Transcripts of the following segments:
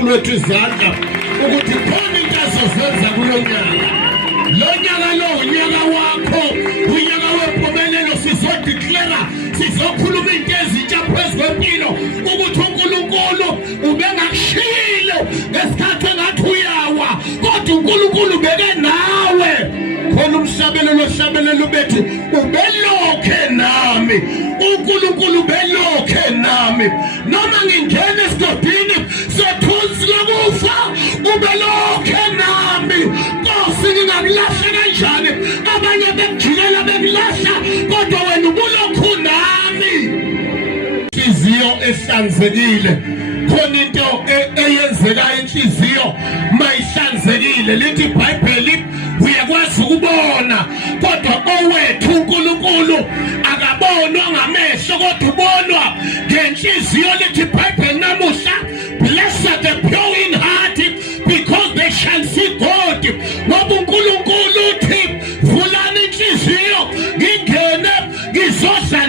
uNkulunkulu wethu izandla ukuthi khona into azozenza kulo nyaka. Lo nyaka lo unyaka wakho, unyaka wempumelelo. Sizodeclare, sizokhuluma into ezintsha phezu kwempilo ukuthi uNkulunkulu ubengakushilo ngesikhathi engathi uyawa, kodwa uNkulunkulu ubeke nawe. Khona umhlabelelo ohlabelelo bethi ubelokhe nami, uNkulunkulu ubelokhe nami. Noma ngingena esigodini sethunzi lokufa, ubelokhe nami. Nkosi, ngingakulahla kanjani? Abanye bekujikela bekulahla, kodwa wena ubulokhu nami. Inhliziyo ehlanzekile, khona into eyenzeka inhliziyo mayihlanzekile. Lithi iBhayibheli uyakwazi ukubona, kodwa owethu uNkulunkulu akabonwa ngamehlo, kodwa ubonwa ngenhliziyo. Lithi iBhayibheli namuhla, blessed the pure in heart because they shall see God. Ngoba uNkulunkulu uthi vulani inhliziyo ngingene ngizodla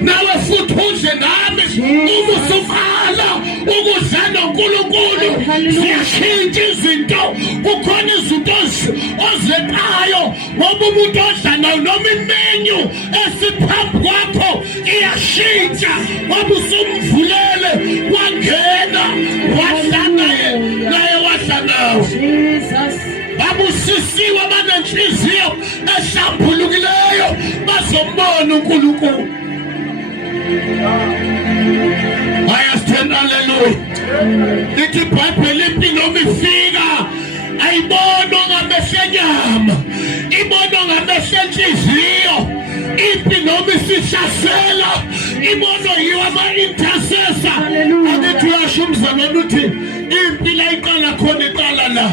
nawe futhi udle nami. Uma usuvala ukudla noNkulunkulu ziyashintsha izinto. Kukhona izinto ozetayo ngoba umuntu odla nayo, noma imenyu esiphambi kwakho iyashintsha ngoba usumvulele wangena wadla naye wadla nawe. Babusisiwe abanenhliziyo ehlambulukileyo bazombona uNkulunkulu. Hallelujah. Lithi iBhayibheli impilo ifika ayibonwa ngamehlo enyama, ibonwa ngamehlo enhliziyo. Impilo isihlasela ibonwa yiwo ama-intercessor. Angithi uyasho umzalwane uthi impilo ayiqala khona iqala la.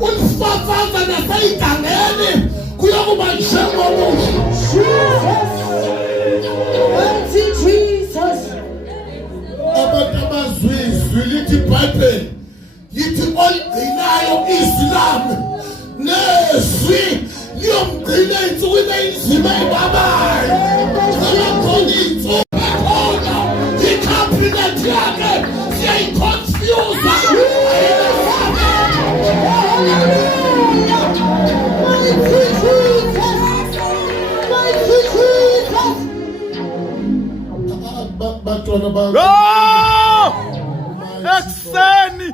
Ulifafaza naseyigangeni kuyokuba njengomusha. Abantu abazwizwi lithi iBhayibheli yithi oligcinayo iSlamu nezwi liyomgcina insukwini eyinzima ebabayo. Abakhona insuku ekhona ikhabhinethi yakhe siyayiconfuse. Ekseni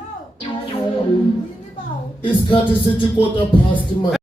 isikhathi sithi 1:15.